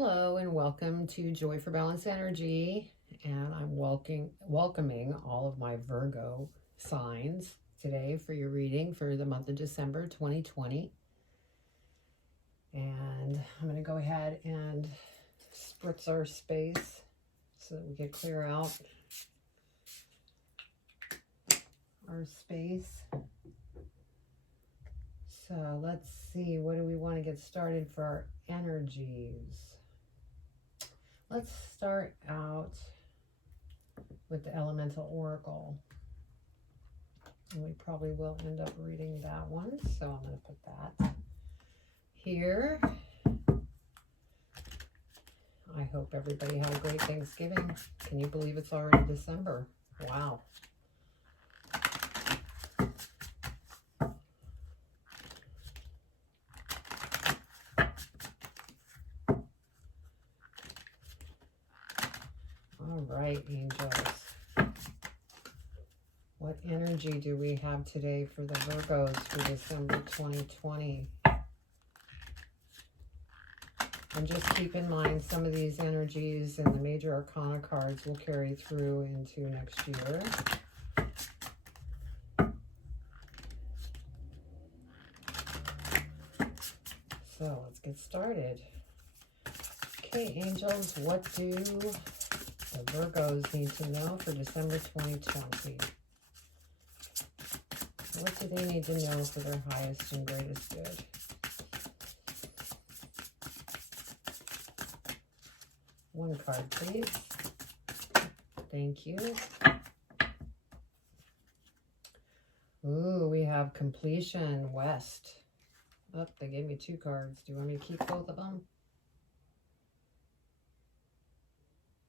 Hello and welcome to Joy for Balance Energy, and I'm welcoming all of my Virgo signs today for your reading for the month of December 2020. And I'm going to go ahead and spritz our space so that we can clear out our space. So let's see, what do we want to get started for our energies? Let's start out with the Elemental Oracle. And we probably will end up reading that one, so I'm going to put that here. I hope everybody had a great Thanksgiving. Can you believe it's already December? Wow. All right, angels. What energy do we have today for the Virgos for December 2020? And just keep in mind some of these energies and the major arcana cards will carry through into next year. So let's get started. Okay, angels, what do the Virgos need to know for December 2020? What do they need to know for their highest and greatest good? One card, please. Thank you. Ooh, we have completion, West. Oh, they gave me two cards. Do you want me to keep both of them?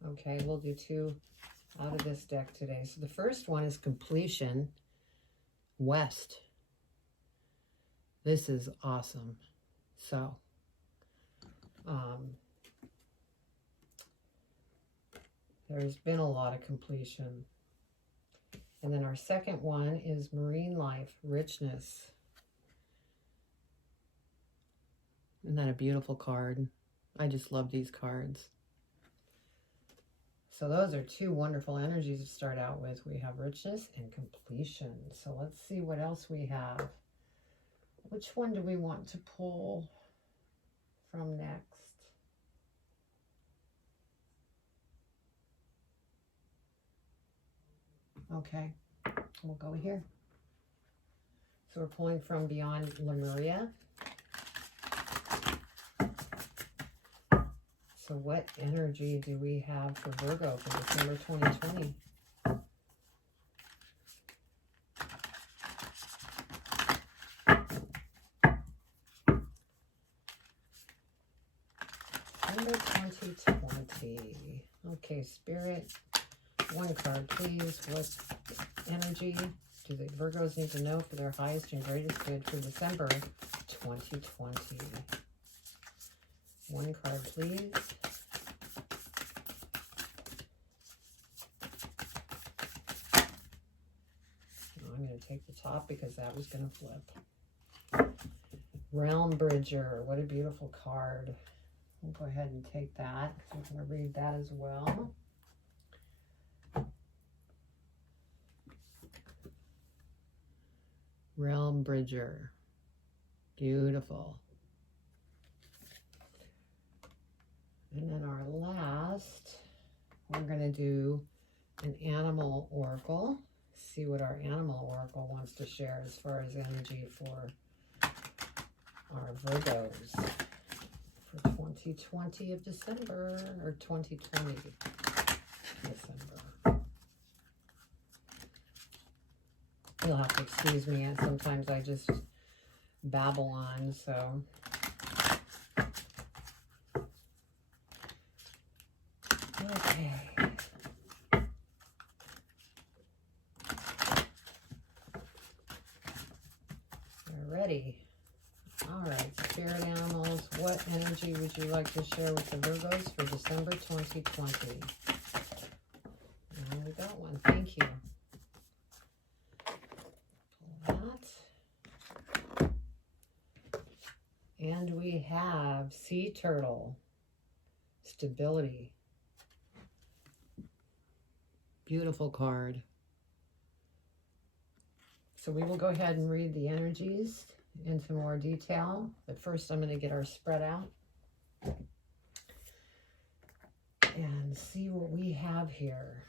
Okay, we'll do two out of this deck today. So the first one is completion, West. This is awesome. So, there's been a lot of completion. And then our second one is marine life, richness. Isn't that a beautiful card? I just love these cards. So those are two wonderful energies to start out with. We have richness and completion. So let's see what else we have. Which one do we want to pull from next? Okay, we'll go here. So we're pulling from Beyond Lemuria. So what energy do we have for Virgo for December 2020? December 2020. Okay, Spirit, one card, please. What energy do the Virgos need to know for their highest and greatest good for December 2020? One card, please. I'm going to take the top because that was going to flip. Realm Bridger. What a beautiful card. We'll go ahead and take that because I'm going to read that as well. Realm Bridger. Beautiful. And then our last, we're going to do an animal oracle. See what our animal oracle wants to share as far as energy for our Virgos for 2020 of December, or 2020 December. You'll have to excuse me, and sometimes I just babble on, so. Okay. We're ready. All right, spirit animals, what energy would you like to share with the Virgos for December 2020? And we got one. Thank you. Pull that. And we have sea turtle. stability. Beautiful card. So we will go ahead and read the energies into more detail. But first I'm going to get our spread out and see what we have here.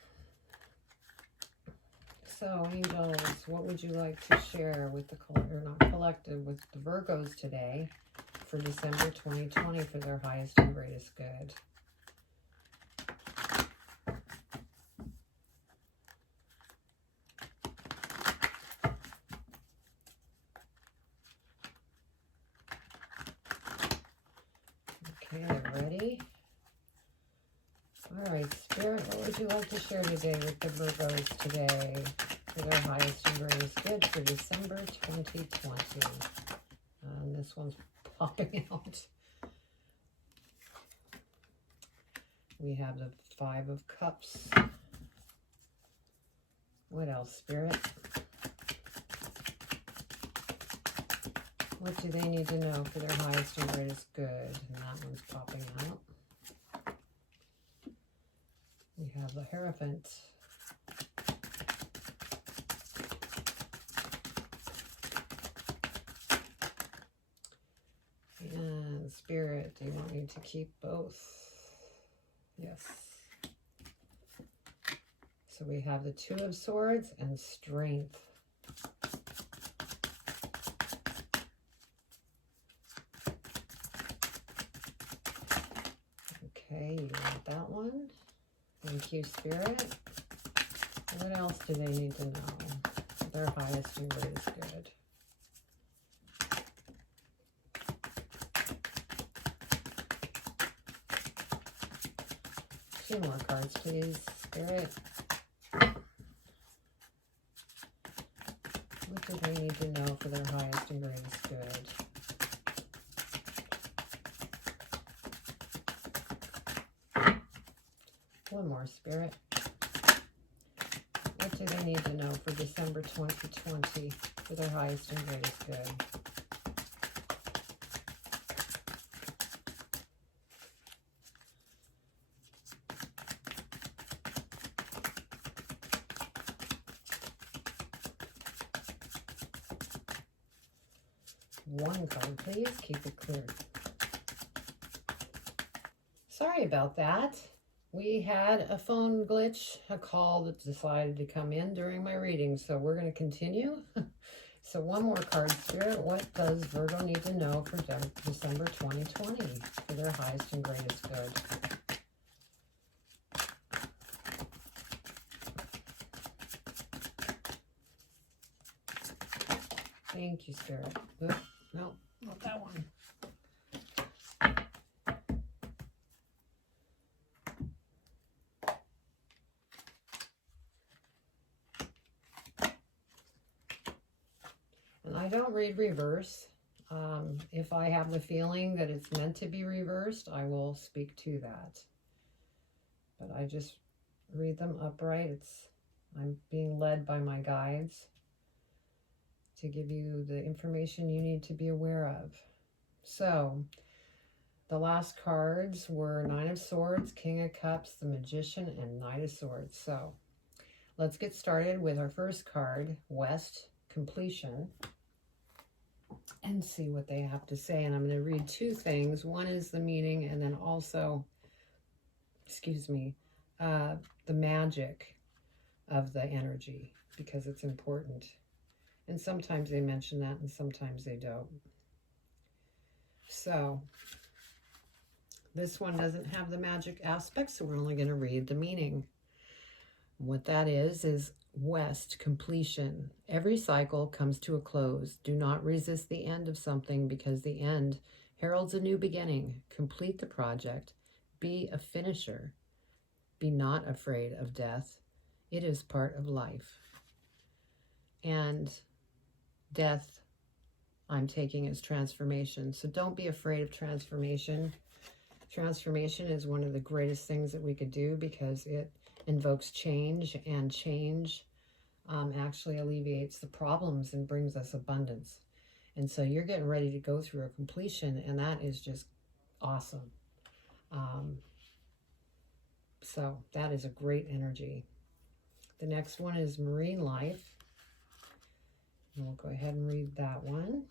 So angels, what would you like to share with the collective, with the Virgos today for December 2020 for their highest and greatest good? Okay, they're ready. All right, Spirit, what would you like to share today with the Virgos today for their highest and greatest good for December 2020? And this one's popping out. We have the Five of Cups. What else, Spirit? What do they need to know for their highest and greatest good? And that one's popping out. We have the Hierophant. And Spirit, do you want me to keep both? Yes. So we have the Two of Swords and Strength. Okay, you want that one? Thank you, Spirit. What else do they need to know? Their highest and greatest good. Two more cards, please, Spirit. What do they need to know for their highest and greatest good? One more, Spirit. What do they need to know for December 2020 for their highest and greatest good? One card, please. Keep it clear. Sorry about that. We had a phone glitch, a call that decided to come in during my reading, so we're going to continue. So one more card, Spirit. What does Virgo need to know for December 2020 for their highest and greatest good? Thank you, Spirit. Oop, no, not that one. And I don't read reverse. If I have the feeling that it's meant to be reversed, I will speak to that. But I just read them upright. I'm being led by my guides to give you the information you need to be aware of. So, the last cards were Nine of Swords, King of Cups, the Magician, and Knight of Swords. So, let's get started with our first card, West, Completion, and see what they have to say. And I'm going to read two things. One is the meaning, and then also, the magic of the energy, because it's important. And sometimes they mention that, and sometimes they don't. So, this one doesn't have the magic aspect, so we're only going to read the meaning. What that is West, completion. Every cycle comes to a close. Do not resist the end of something, because the end heralds a new beginning. Complete the project. Be a finisher. Be not afraid of death. It is part of life. And death, I'm taking as transformation. So don't be afraid of transformation. Transformation is one of the greatest things that we could do, because it invokes change, and change actually alleviates the problems and brings us abundance. And so you're getting ready to go through a completion, and that is just awesome. So that is a great energy. The next one is marine life. And we'll go ahead and read that one.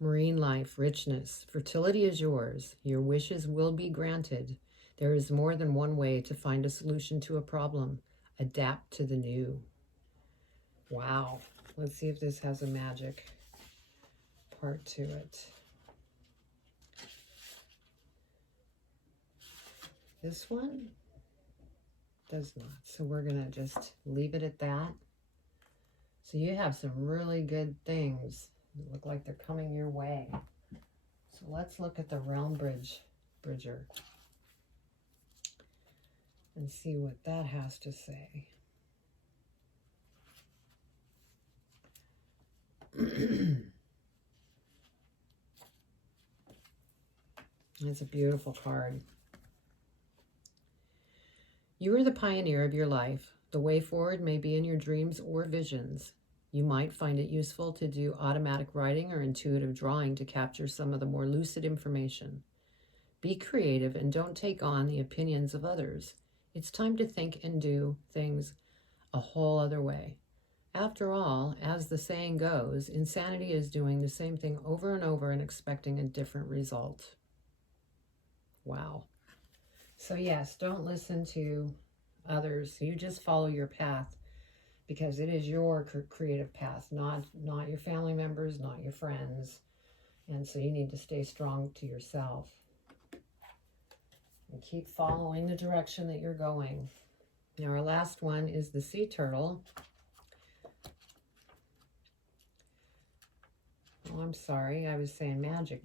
Marine life, richness. Fertility is yours. Your wishes will be granted. There is more than one way to find a solution to a problem. Adapt to the new. Wow. Let's see if this has a magic part to it. This one does not. So we're going to just leave it at that. So you have some really good things. Look like they're coming your way. So let's look at the realm bridger and see what that has to say. It's a beautiful card. You are the pioneer of your life. The way forward may be in your dreams or visions. You might find it useful to do automatic writing or intuitive drawing to capture some of the more lucid information. Be creative and don't take on the opinions of others. It's time to think and do things a whole other way. After all, as the saying goes, insanity is doing the same thing over and over and expecting a different result. Wow. So yes, don't listen to others. You just follow your path, because it is your creative path, not your family members, not your friends. And so you need to stay strong to yourself and keep following the direction that you're going. Now our last one is the sea turtle. Oh, I'm sorry, I was saying magic.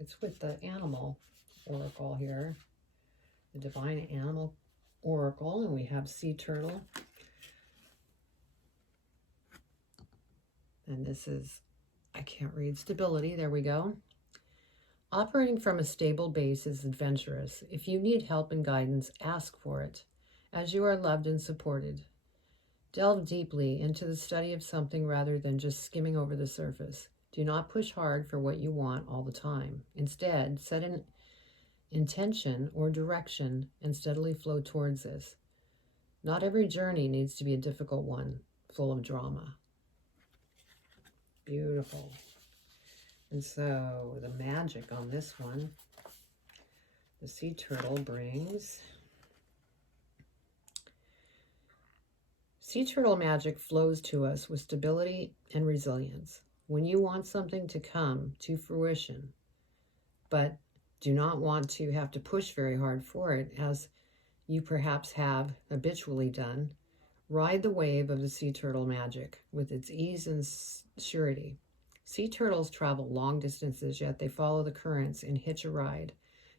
It's with the animal oracle here, the divine animal oracle, and we have sea turtle. And this is, I can't read, stability. There we go. Operating from a stable base is adventurous. If you need help and guidance, ask for it, as you are loved and supported. Delve deeply into the study of something rather than just skimming over the surface. Do not push hard for what you want all the time. Instead, set an intention or direction and steadily flow towards this. Not every journey needs to be a difficult one, full of drama. Beautiful. And so the magic on this one, the sea turtle brings. Sea turtle magic flows to us with stability and resilience. When you want something to come to fruition, but do not want to have to push very hard for it, as you perhaps have habitually done, ride the wave of the sea turtle magic with its ease and surety. Sea turtles travel long distances, yet they follow the currents and hitch a ride.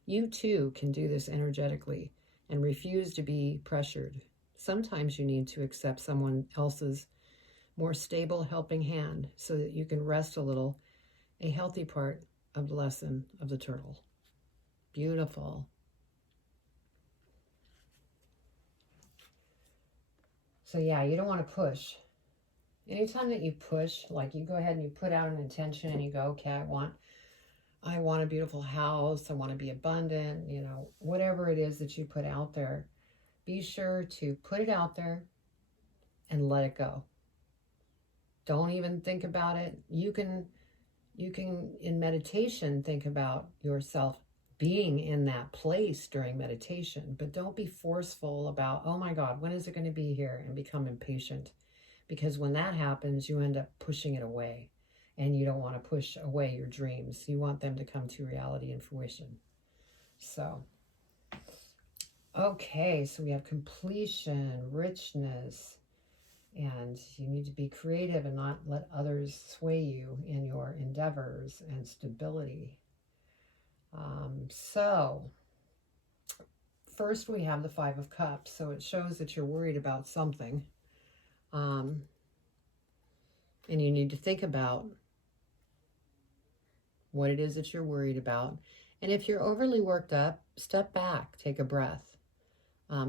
You too can do this energetically and refuse to be pressured. Sometimes you need to accept someone else's more stable helping hand so that you can rest a little, a healthy part of the lesson of the turtle. Beautiful. So yeah, you don't want to push. Anytime that you push, like you go ahead and you put out an intention and you go, okay, I want a beautiful house, I want to be abundant, you know, whatever it is that you put out there, be sure to put it out there and let it go. Don't even think about it. You can in meditation think about yourself being in that place during meditation, but don't be forceful about, oh my God, when is it going to be here, and become impatient. Because when that happens, you end up pushing it away, and you don't want to push away your dreams. You want them to come to reality and fruition. So, okay, so we have completion, richness, and you need to be creative and not let others sway you in your endeavors, and stability. So first we have the Five of Cups. So it shows that you're worried about something. And you need to think about what it is that you're worried about. And if you're overly worked up, step back, take a breath.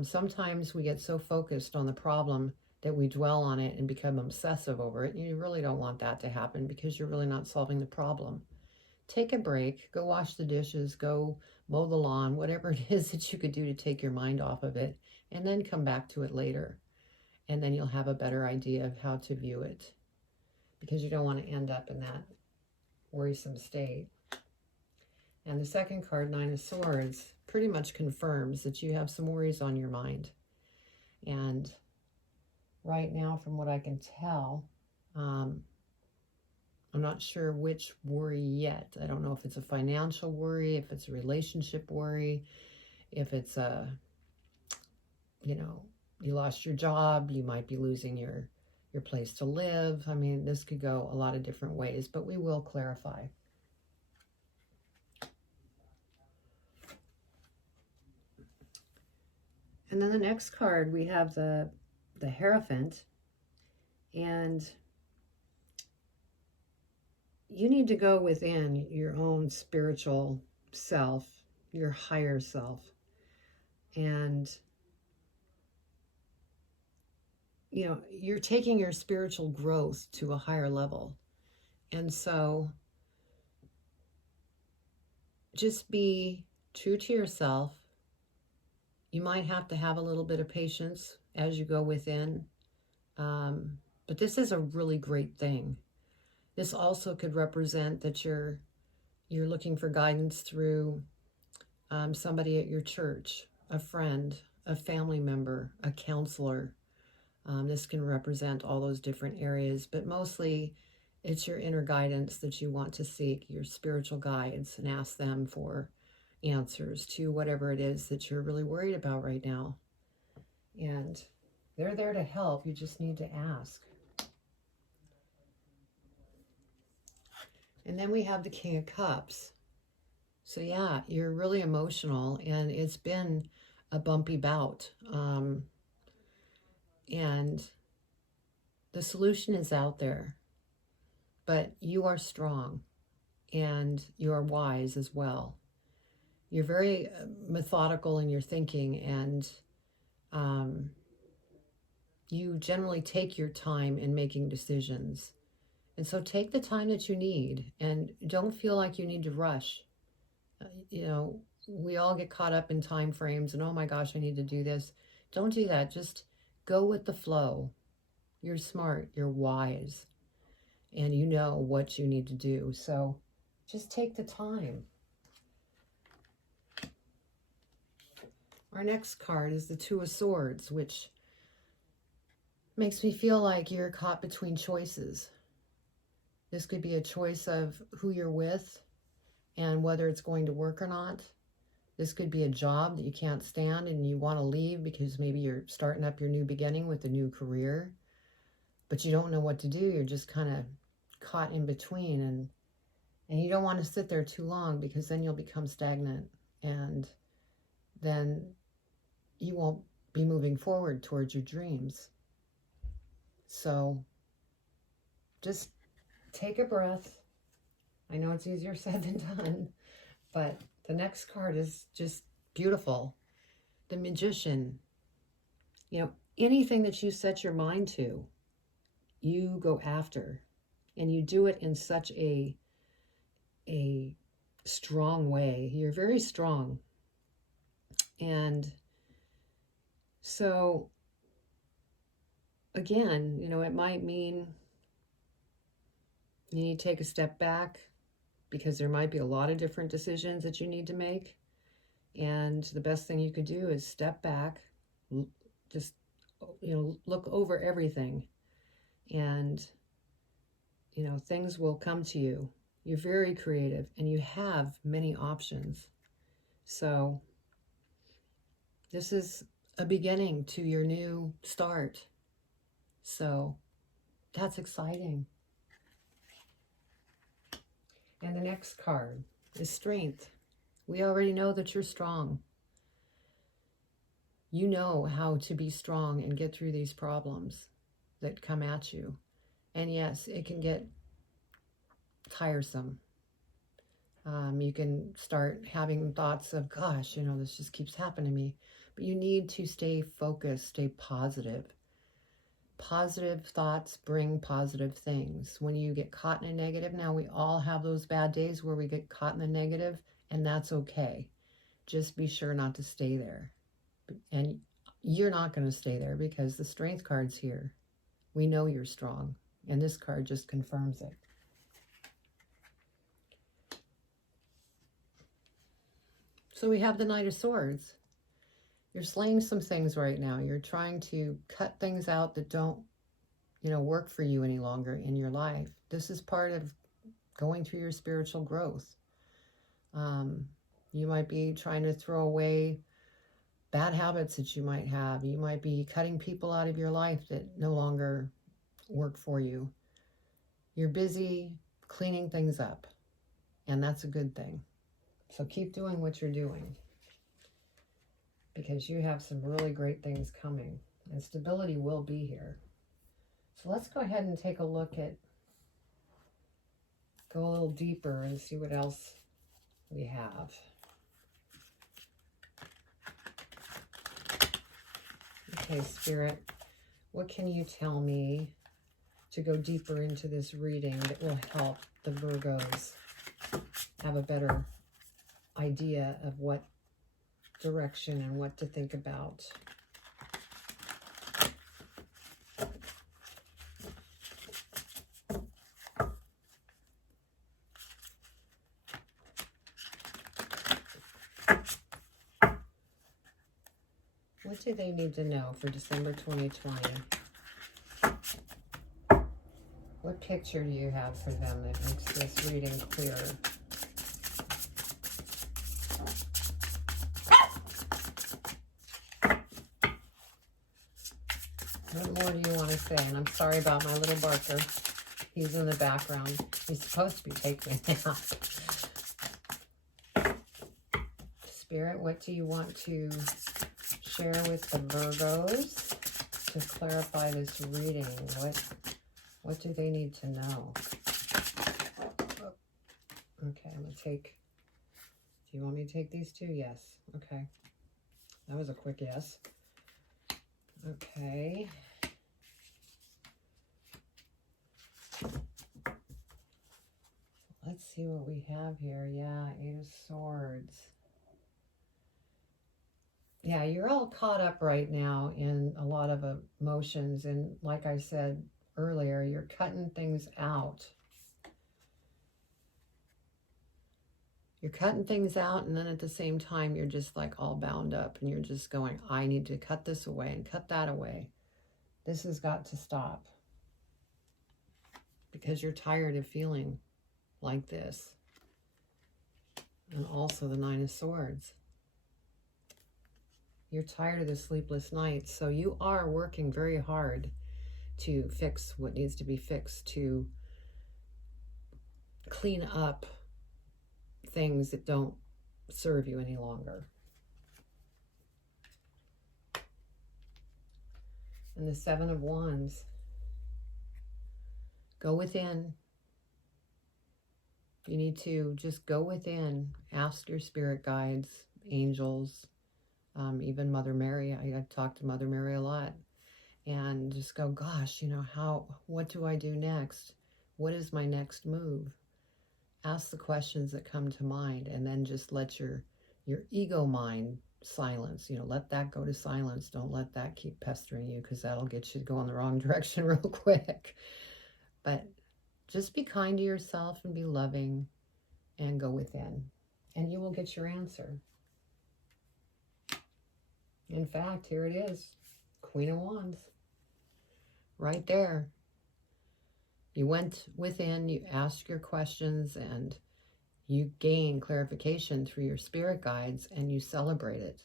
Sometimes we get so focused on the problem that we dwell on it and become obsessive over it. And you really don't want that to happen, because you're really not solving the problem. take a break, go wash the dishes, go mow the lawn, whatever it is that you could do to take your mind off of it, and then come back to it later. And then you'll have a better idea of how to view it, because you don't want to end up in that worrisome state. And the second card, Nine of Swords, pretty much confirms that you have some worries on your mind. And right now, from what I can tell, I'm not sure which worry yet. I don't know if it's a financial worry, if it's a relationship worry, if it's a, you know, you lost your job, you might be losing your place to live. I mean, this could go a lot of different ways, but we will clarify. And then the next card, we have the Hierophant. And you need to go within your own spiritual self, your higher self. And, you know, you're taking your spiritual growth to a higher level. And so just be true to yourself. You might have to have a little bit of patience as you go within. But this is a really great thing. This also could represent that you're looking for guidance through somebody at your church, a friend, a family member, a counselor. This can represent all those different areas, but mostly it's your inner guidance that you want to seek, your spiritual guides, and ask them for answers to whatever it is that you're really worried about right now. And they're there to help. You just need to ask. And then we have the King of Cups. So yeah, you're really emotional, and it's been a bumpy bout. And the solution is out there, but you are strong and you are wise as well. You're very methodical in your thinking, and you generally take your time in making decisions. And so take the time that you need, and don't feel like you need to rush. You know, we all get caught up in time frames and, oh my gosh, I need to do this. Don't do that. Just go with the flow. You're smart, you're wise, and you know what you need to do. So just take the time. Our next card is the Two of Swords, which makes me feel like you're caught between choices. This could be a choice of who you're with and whether it's going to work or not. This could be a job that you can't stand and you want to leave because maybe you're starting up your new beginning with a new career, but you don't know what to do. You're just kind of caught in between, and you don't want to sit there too long, because then you'll become stagnant, and then you won't be moving forward towards your dreams. So just take a breath. I know it's easier said than done, but the next card is just beautiful. The Magician. You know, anything that you set your mind to, you go after, and you do it in such a strong way. You're very strong. And so, again, you know, it might mean you need to take a step back, because there might be a lot of different decisions that you need to make. And the best thing you could do is step back, just, you know, look over everything, and, you know, things will come to you. You're very creative and you have many options. So this is a beginning to your new start. So that's exciting. And the next card is Strength. We already know that you're strong. You know how to be strong and get through these problems that come at you. And yes, it can get tiresome. You can start having thoughts of, gosh, you know, this just keeps happening to me. But you need to stay focused, stay positive. Positive thoughts bring positive things. When you get caught in a negative, now we all have those bad days where we get caught in the negative, and that's okay. Just be sure not to stay there. And you're not going to stay there because the strength card's here. We know you're strong, and this card just confirms it. So we have the Knight of Swords. You're slaying some things right now. You're trying to cut things out that don't, work for you any longer in your life. This is part of going through your spiritual growth. You might be trying to throw away bad habits that you might have. You might be cutting people out of your life that no longer work for you. You're busy cleaning things up, and that's a good thing. So keep doing what you're doing, because you have some really great things coming, and stability will be here. So let's go ahead and take a look at, go a little deeper and see what else we have. Okay, Spirit, what can you tell me to go deeper into this reading that will help the Virgos have a better idea of what direction and what to think about? What do they need to know for December 2020? What picture do you have for them that makes this reading clearer? What more do you want to say? And I'm sorry about my little barker. He's in the background. He's supposed to be taking a nap. Spirit, what do you want to share with the Virgos to clarify this reading? What do they need to know? Okay, I'm going to take... Do you want me to take these two? Yes. Okay. That was a quick yes. Okay. Let's see what we have here. Yeah, Eight of Swords. Yeah, you're all caught up right now in a lot of emotions. And like I said earlier, you're cutting things out. You're cutting things out, and then at the same time, you're just like all bound up, and you're just going, I need to cut this away and cut that away. This has got to stop, because you're tired of feeling like this. And also the Nine of Swords. You're tired of the sleepless nights, so you are working very hard to fix what needs to be fixed, to clean up things that don't serve you any longer. And the Seven of Wands. Go within. You need to just go within. Ask your spirit guides, angels, even Mother Mary. I talk to Mother Mary a lot. And just go, gosh, what do I do next? What is my next move? Ask the questions that come to mind, and then just let your ego mind silence. Let that go to silence. Don't let that keep pestering you, because that'll get you to go in the wrong direction real quick. But just be kind to yourself and be loving and go within, and you will get your answer. In fact, here it is. Queen of Wands. Right there. You went within, you asked your questions, and you gain clarification through your spirit guides, and you celebrate it.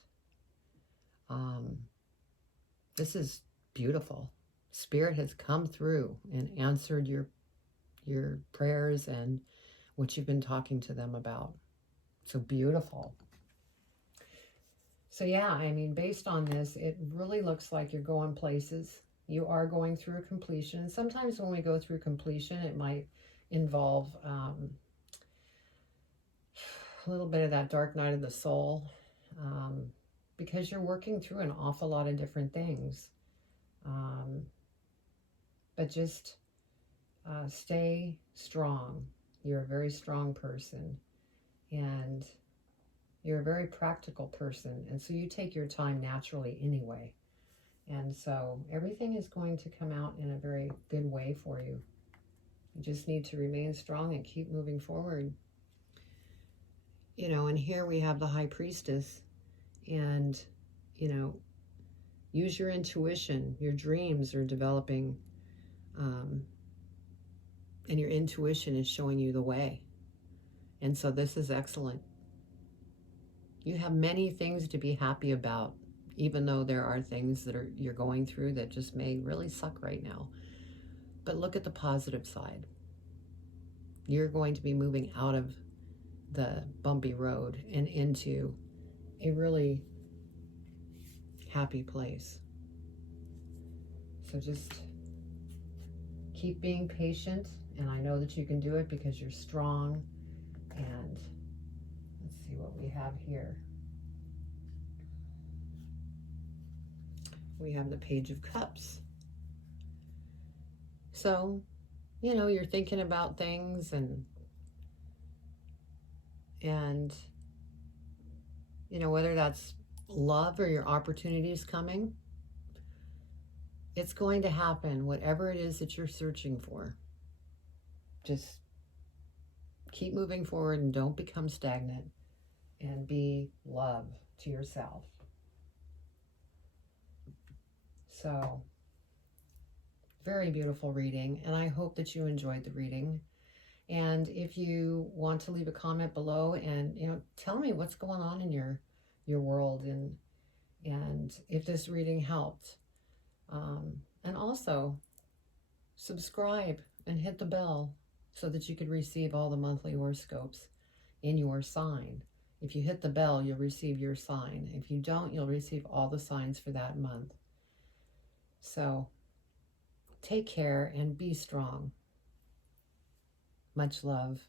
This is beautiful. Spirit has come through and answered your prayers and what you've been talking to them about. So beautiful. So yeah, I mean, based on this, it really looks like you're going places. You are going through completion. Sometimes when we go through completion, it might involve a little bit of that dark night of the soul, because you're working through an awful lot of different things. but just stay strong. You're a very strong person, and you're a very practical person, and so you take your time naturally anyway. And so everything is going to come out in a very good way for you. You just need to remain strong and keep moving forward. You know, and here we have the High Priestess, and, you know, use your intuition. Your dreams are developing, and your intuition is showing you the way. And so this is excellent. You have many things to be happy about, even though there are things that you're going through that just may really suck right now. But look at the positive side. You're going to be moving out of the bumpy road and into a really happy place. So just keep being patient, and I know that you can do it because you're strong. And let's see what we have here. We have the Page of Cups. So, you know, you're thinking about things, and you know, whether that's love or your opportunities coming, it's going to happen, whatever it is that you're searching for. Just keep moving forward and don't become stagnant, and be love to yourself. So, very beautiful reading, and I hope that you enjoyed the reading. And if you want to leave a comment below and, you know, tell me what's going on in your world, and if this reading helped. And also subscribe and hit the bell so that you can receive all the monthly horoscopes in your sign. If you hit the bell, you'll receive your sign. If you don't, you'll receive all the signs for that month. So take care and be strong. Much love.